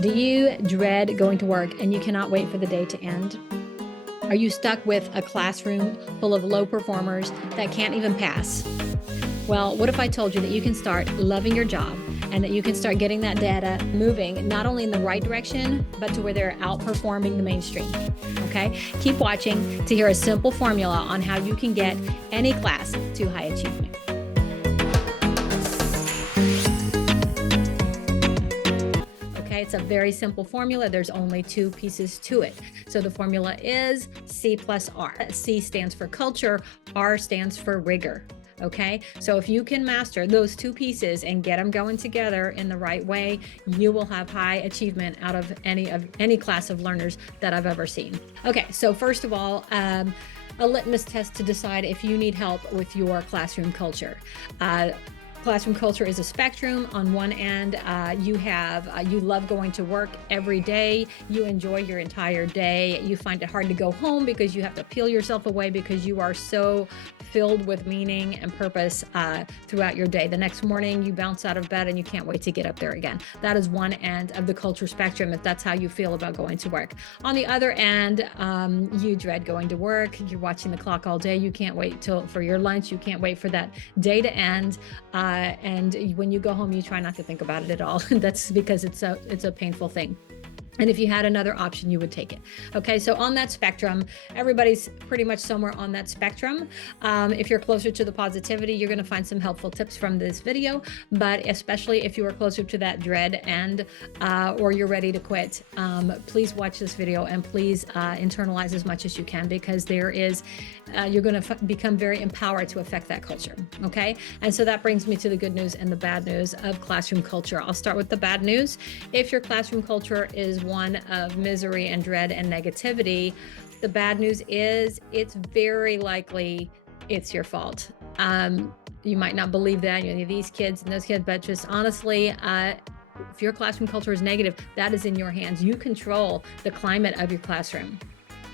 Do you dread going to work and you cannot wait for the day to end? Are you stuck with a classroom full of low performers that can't even pass? Well, what if I told you that you can start loving your job and that you can start getting that data moving not only in the right direction, but to where they're outperforming the mainstream? Okay, keep watching to hear a simple formula on how you can get any class to high achievement. It's a very simple formula. There's only two pieces to it. So the formula is C plus R. C stands for culture, R stands for rigor. Okay, so if you can master those two pieces and get them going together in the right way, you will have high achievement out of any class of learners that I've ever seen. Okay, so first of all, a litmus test to decide if you need help with your classroom culture. Classroom culture is a spectrum. On one end, you love going to work every day. You enjoy your entire day. You find it hard to go home because you have to peel yourself away because you are so filled with meaning and purpose throughout your day. The next morning, you bounce out of bed and you can't wait to get up there again. That is one end of the culture spectrum, if that's how you feel about going to work. On the other end, you dread going to work. You're watching the clock all day. You can't wait for your lunch. You can't wait for that day to end. And when you go home, you try not to think about it at all. That's because it's a painful thing. And if you had another option, you would take it. Okay, so on that spectrum, everybody's pretty much somewhere on that spectrum. If you're closer to the positivity, you're gonna find some helpful tips from this video, but especially if you are closer to that dread and or you're ready to quit, please watch this video and please internalize as much as you can, because you're gonna become very empowered to affect that culture, okay? And so that brings me to the good news and the bad news of classroom culture. I'll start with the bad news. If your classroom culture is one of misery and dread and negativity, the bad news is it's very likely it's your fault. You might not believe that, these kids and those kids, but just honestly, if your classroom culture is negative, that is in your hands. You control the climate of your classroom.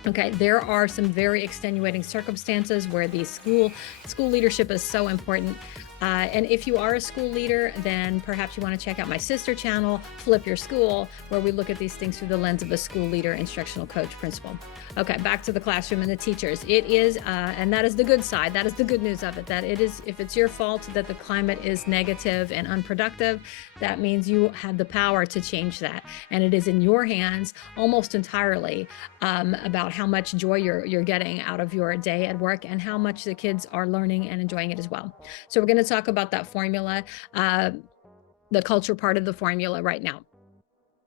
Okay, there are some very extenuating circumstances where the school leadership is so important. And if you are a school leader, then perhaps you want to check out my sister channel, Flip Your School, where we look at these things through the lens of a school leader, instructional coach, principal. Okay, back to the classroom and the teachers. It is, and that is the good side, that is the good news of it, that it is, if it's your fault that the climate is negative and unproductive, that means you have the power to change that. And it is in your hands almost entirely about how much joy you're getting out of your day at work and how much the kids are learning and enjoying it as well. So we're going to talk about that formula, the culture part of the formula right now.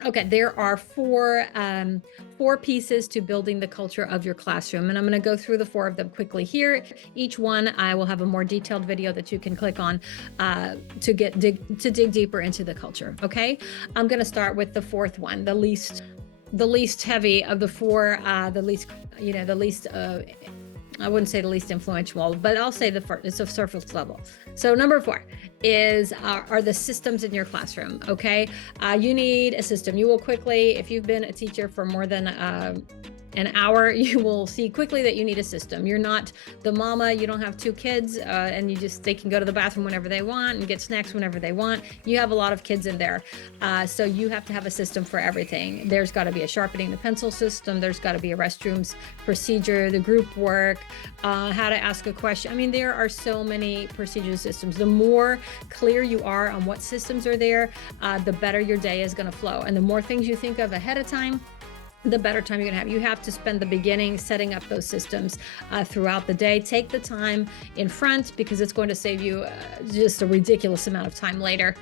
Okay, there are four pieces to building the culture of your classroom, and I'm going to go through the four of them quickly here. Each one, I will have a more detailed video that you can click on to dig deeper into the culture. Okay, I'm going to start with the fourth one, the least heavy of the four, the least I wouldn't say the least influential, but I'll say it's a surface level. So number 4 are the systems in your classroom, okay? You need a system. You will quickly, if you've been a teacher for more than an hour, you will see quickly that you need a system. You're not the mama, you don't have 2 kids and they can go to the bathroom whenever they want and get snacks whenever they want. You have a lot of kids in there. So you have to have a system for everything. There's got to be a sharpening the pencil system. There's got to be a restrooms procedure, the group work, how to ask a question. I mean, there are so many procedure systems. The more clear you are on what systems are there, the better your day is going to flow. And the more things you think of ahead of time, the better time you're gonna have. You have to spend the beginning setting up those systems throughout the day. Take the time in front because it's going to save you just a ridiculous amount of time later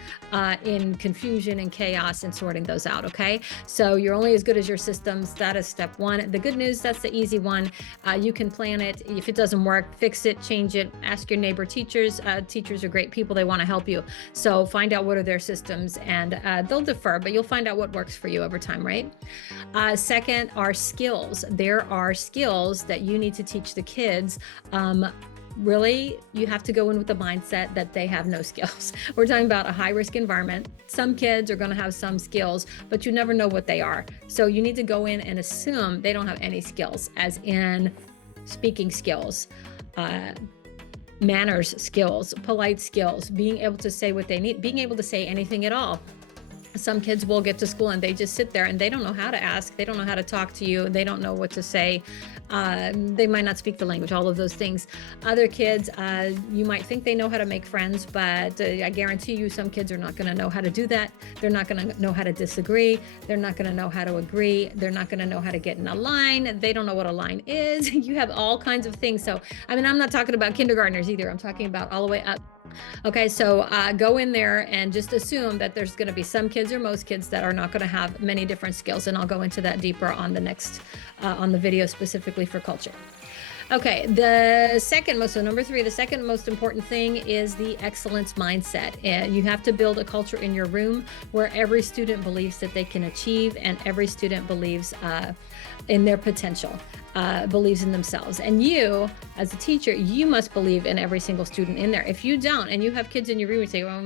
in confusion and chaos and sorting those out, okay? So you're only as good as your systems. That is step 1. The good news, that's the easy one. You can plan it. If it doesn't work, fix it, change it, ask your neighbor teachers. Teachers are great people. They wanna help you. So find out what are their systems and they'll defer, but you'll find out what works for you over time, right? Second are skills. There are skills that you need to teach the kids. Really, you have to go in with the mindset that they have no skills. We're talking about a high-risk environment. Some kids are going to have some skills, but you never know what they are. So you need to go in and assume they don't have any skills, as in speaking skills, manners skills, polite skills, being able to say what they need, being able to say anything at all. Some kids will get to school and they just sit there and they don't know how to ask. They don't know how to talk to you. They don't know what to say. They might not speak the language, all of those things. Other kids, you might think they know how to make friends, but I guarantee you some kids are not going to know how to do that. They're not going to know how to disagree. They're not going to know how to agree. They're not going to know how to get in a line. They don't know what a line is. You have all kinds of things. So, I mean, I'm not talking about kindergartners either. I'm talking about all the way up. Okay, so go in there and just assume that there's going to be some kids or most kids that are not going to have many different skills, and I'll go into that deeper on the next on the video specifically for culture. Okay, the second most, so number 3, the second most important thing is the excellence mindset. And you have to build a culture in your room where every student believes that they can achieve, and every student believes in their potential, believes in themselves. And you, as a teacher, you must believe in every single student in there. If you don't, and you have kids in your room and say, well,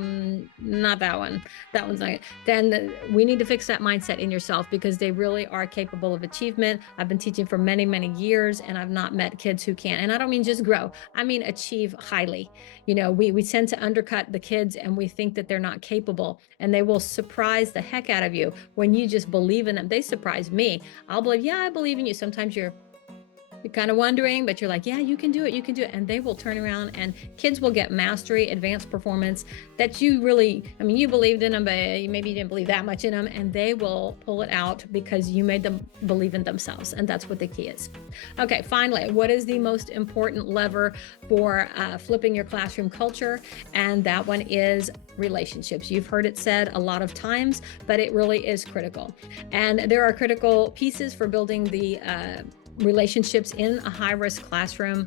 not that one, that one's not, then we need to fix that mindset in yourself, because they really are capable of achievement. I've been teaching for many, many years, and I've not met kids who can't. And I don't mean just grow, I mean achieve highly. You know, we tend to undercut the kids and we think that they're not capable, and they will surprise the heck out of you when you just believe in them. They surprise me. I'll believe, yeah, I believe in you. Sometimes you're kind of wondering, but you're like, yeah, you can do it, you can do it. And they will turn around, and kids will get mastery, advanced performance that you really, I mean, you believed in them, but maybe you didn't believe that much in them, and they will pull it out because you made them believe in themselves. And that's what the key is. Okay, finally, what is the most important lever for flipping your classroom culture? And that one is relationships. You've heard it said a lot of times, but it really is critical. And there are critical pieces for building the relationships in a high-risk classroom.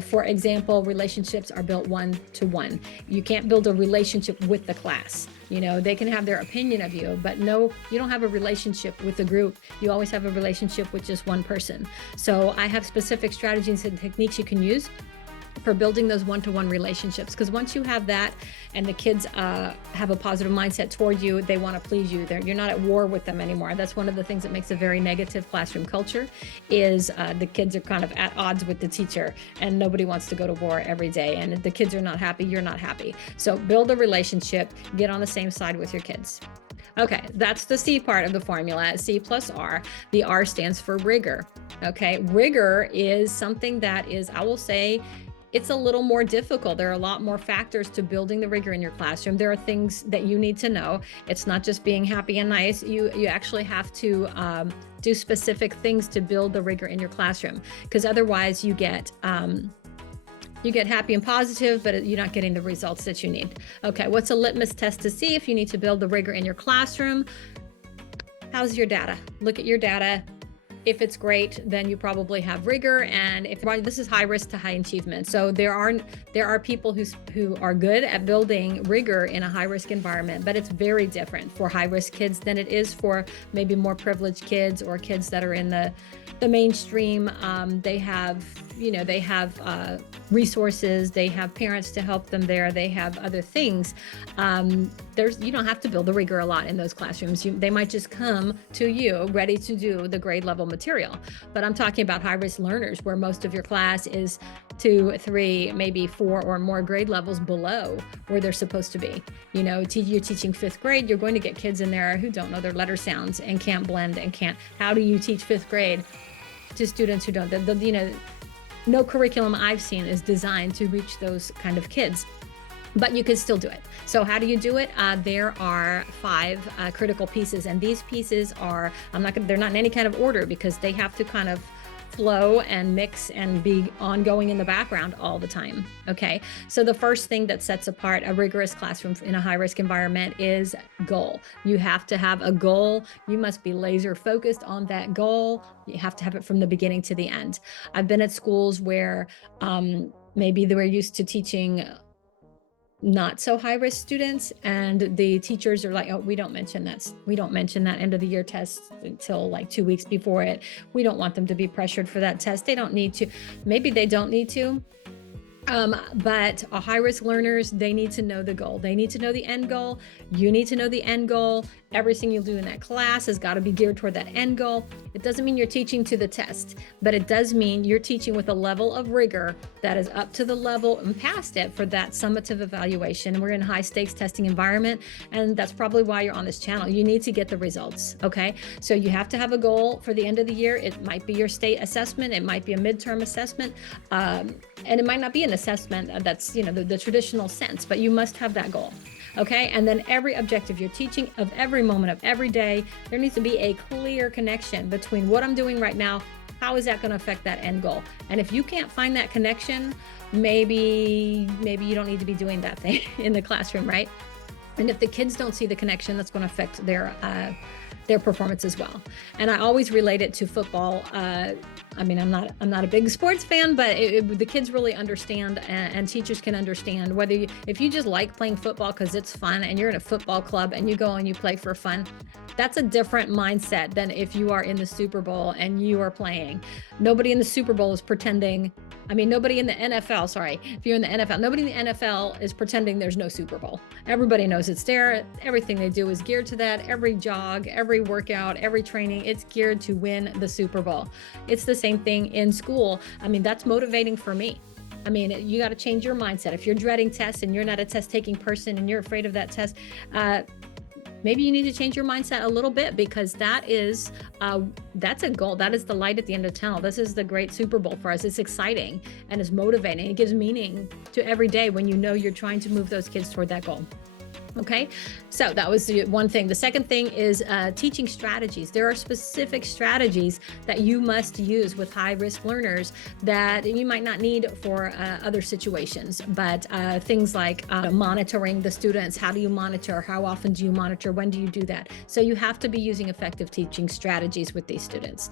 For example, relationships are built one-to-one. You can't build a relationship with the class. You know, they can have their opinion of you, but no, you don't have a relationship with the group. You always have a relationship with just one person. So I have specific strategies and techniques you can use for building those one-to-one relationships, because once you have that and the kids have a positive mindset toward you, they want to please you. You're not at war with them anymore. That's one of the things that makes a very negative classroom culture, is the kids are kind of at odds with the teacher, and nobody wants to go to war every day, and if the kids are not happy, you're not happy. So build a relationship, get on the same side with your kids. Okay, that's the C part of the formula, C plus R. The R stands for rigor. Okay, rigor is something that is, I will say, it's a little more difficult. There are a lot more factors to building the rigor in your classroom. There are things that you need to know. It's not just being happy and nice. You actually have to do specific things to build the rigor in your classroom, because otherwise you get happy and positive, but you're not getting the results that you need. Okay, what's a litmus test to see if you need to build the rigor in your classroom? How's your data? Look at your data. If it's great, then you probably have rigor. And if this is high risk to high achievement, so there are people who are good at building rigor in a high risk environment, but it's very different for high risk kids than it is for maybe more privileged kids or kids that are in the mainstream. They have resources, they have parents to help them there, they have other things. You don't have to build the rigor a lot in those classrooms. They might just come to you ready to do the grade level material. But I'm talking about high-risk learners, where most of your class is 2, 3, maybe 4 or more grade levels below where they're supposed to be. You know, you're teaching 5th grade, you're going to get kids in there who don't know their letter sounds and can't blend and can't. How do you teach 5th grade to students who don't? No curriculum I've seen is designed to reach those kind of kids, but you can still do it. So how do you do it? There are 5 critical pieces, and these pieces are, they're not in any kind of order, because they have to kind of flow and mix and be ongoing in the background all the time. Okay, so the first thing that sets apart a rigorous classroom in a high-risk environment is goal. You have to have a goal. You must be laser focused on that goal. You have to have it from the beginning to the end. I've been at schools where maybe they were used to teaching not so high risk students, and the teachers are like, oh, we don't mention that end of the year test until like 2 weeks before it. We don't want them to be pressured for that test. They don't need to. Maybe they don't need to. But high-risk learners, they need to know the goal. They need to know the end goal. You need to know the end goal. Everything you'll do in that class has got to be geared toward that end goal. It doesn't mean you're teaching to the test, but it does mean you're teaching with a level of rigor that is up to the level and past it for that summative evaluation. We're in a high stakes testing environment, and that's probably why you're on this channel. You need to get the results, okay? So you have to have a goal for the end of the year. It might be your state assessment. It might be a midterm assessment. And it might not be an assessment that's, you know, the traditional sense, but you must have that goal. Okay, and then every objective you're teaching of every moment of every day, there needs to be a clear connection between what I'm doing right now, how is that going to affect that end goal? And if you can't find that connection, maybe you don't need to be doing that thing in the classroom, right? And if the kids don't see the connection, that's going to affect their performance as well. And I always relate it to football. I mean, I'm not a big sports fan, but the kids really understand, and teachers can understand whether if you just like playing football because it's fun and you're in a football club and you go and you play for fun, that's a different mindset than if you are in the Super Bowl and you are playing. Nobody in the Super Bowl is pretending. I mean, nobody in the NFL, sorry, if you're in the NFL, nobody in the NFL is pretending there's no Super Bowl. Everybody knows it's there. Everything they do is geared to that. Every jog, every workout, every training, it's geared to win the Super Bowl. It's the same thing in school. I mean, that's motivating for me. I mean, you got to change your mindset. If you're dreading tests and you're not a test taking person and you're afraid of that test, maybe you need to change your mindset a little bit, because that's a goal. That is the light at the end of the tunnel. This is the great Super Bowl for us. It's exciting and it's motivating. It gives meaning to every day when you know you're trying to move those kids toward that goal. Okay, so that was the one thing. The second thing is teaching strategies. There are specific strategies that you must use with high-risk learners that you might not need for other situations, but things like monitoring the students. How do you monitor? How often do you monitor? When do you do that? So you have to be using effective teaching strategies with these students.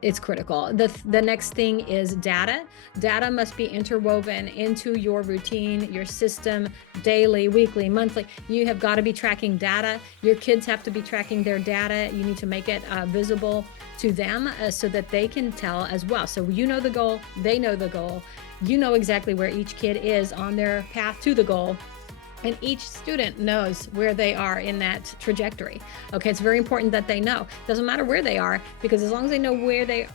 It's critical. The next thing is data. Data must be interwoven into your routine, your system, daily, weekly, monthly. You have got to be tracking data. Your kids have to be tracking their data. You need to make it visible to them so that they can tell as well. So you know the goal, they know the goal. You know exactly where each kid is on their path to the goal. And each student knows where they are in that trajectory. Okay, it's very important that they know. Doesn't matter where they are, because as long as they know where they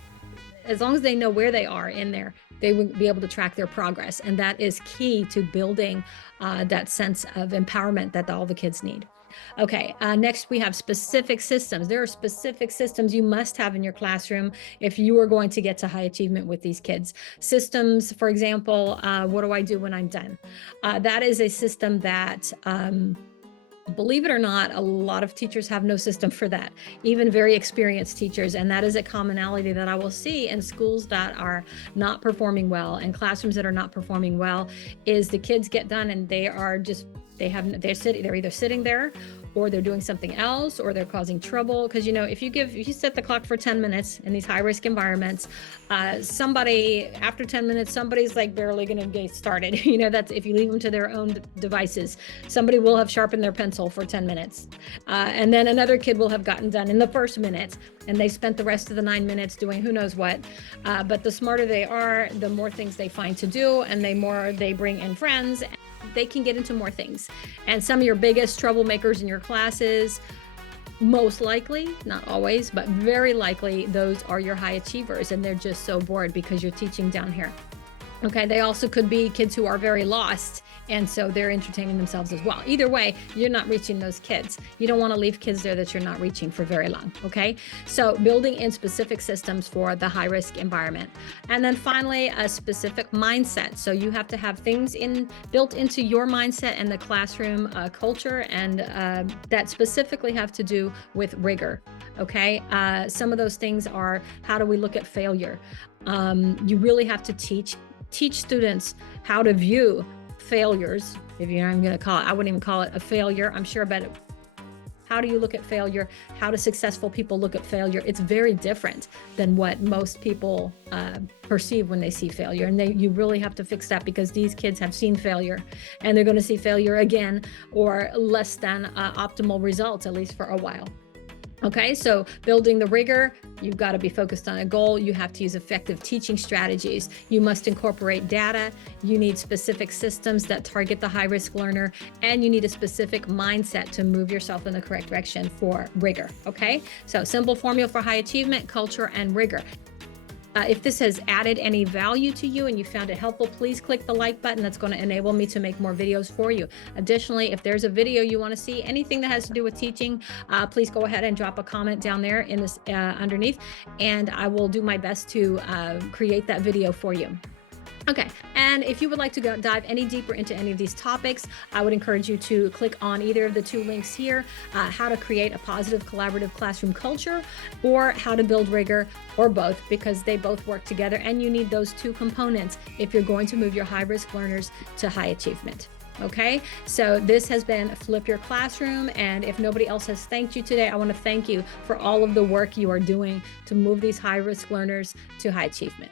are in there, they will be able to track their progress. And that is key to building that sense of empowerment that all the kids need. Okay, next we have specific systems. There are specific systems you must have in your classroom if you are going to get to high achievement with these kids. Systems, for example, what do I do when I'm done? That is a system that believe it or not, a lot of teachers have no system for that, even very experienced teachers. And that is a commonality that I will see in schools that are not performing well and classrooms that are not performing well, is the kids get done and they're either sitting there, or they're doing something else, or they're causing trouble. Because, you know, if you set the clock for 10 minutes in these high risk environments, after 10 minutes, somebody's like barely going to get started. You know, that's if you leave them to their own devices, somebody will have sharpened their pencil for 10 minutes. And then another kid will have gotten done in the first minute, and they spent the rest of the 9 minutes doing who knows what. But the smarter they are, the more things they find to do, and the more they bring in friends. They can get into more things. And some of your biggest troublemakers in your classes, most likely, not always, but very likely, those are your high achievers, and they're just so bored because you're teaching down here. Okay, they also could be kids who are very lost, and so they're entertaining themselves as well. Either way, you're not reaching those kids. You don't want to leave kids there that you're not reaching for very long, okay? So building in specific systems for the high-risk environment. And then finally, a specific mindset. So you have to have things built into your mindset and the classroom culture, and that specifically have to do with rigor, okay? Some of those things are, how do we look at failure? You really have to teach students how to view failures. If you're not going to call it, I wouldn't even call it a failure, I'm sure, but how do you look at failure? How do successful people look at failure? It's very different than what most people perceive when they see failure. And you really have to fix that, because these kids have seen failure, and they're going to see failure again, or less than optimal results, at least for a while. Okay, so building the rigor, you've got to be focused on a goal. You have to use effective teaching strategies. You must incorporate data. You need specific systems that target the high-risk learner, and you need a specific mindset to move yourself in the correct direction for rigor. Okay, so simple formula for high achievement, culture, and rigor. If this has added any value to you and you found it helpful, please click the like button. That's going to enable me to make more videos for you. Additionally, if there's a video you want to see, anything that has to do with teaching, please go ahead and drop a comment down there in this underneath, and I will do my best to create that video for you. Okay, and if you would like to dive any deeper into any of these topics, I would encourage you to click on either of the two links here, how to create a positive collaborative classroom culture, or how to build rigor, or both, because they both work together, and you need those two components if you're going to move your high-risk learners to high achievement. Okay, so this has been Flip Your Classroom, and if nobody else has thanked you today, I want to thank you for all of the work you are doing to move these high-risk learners to high achievement.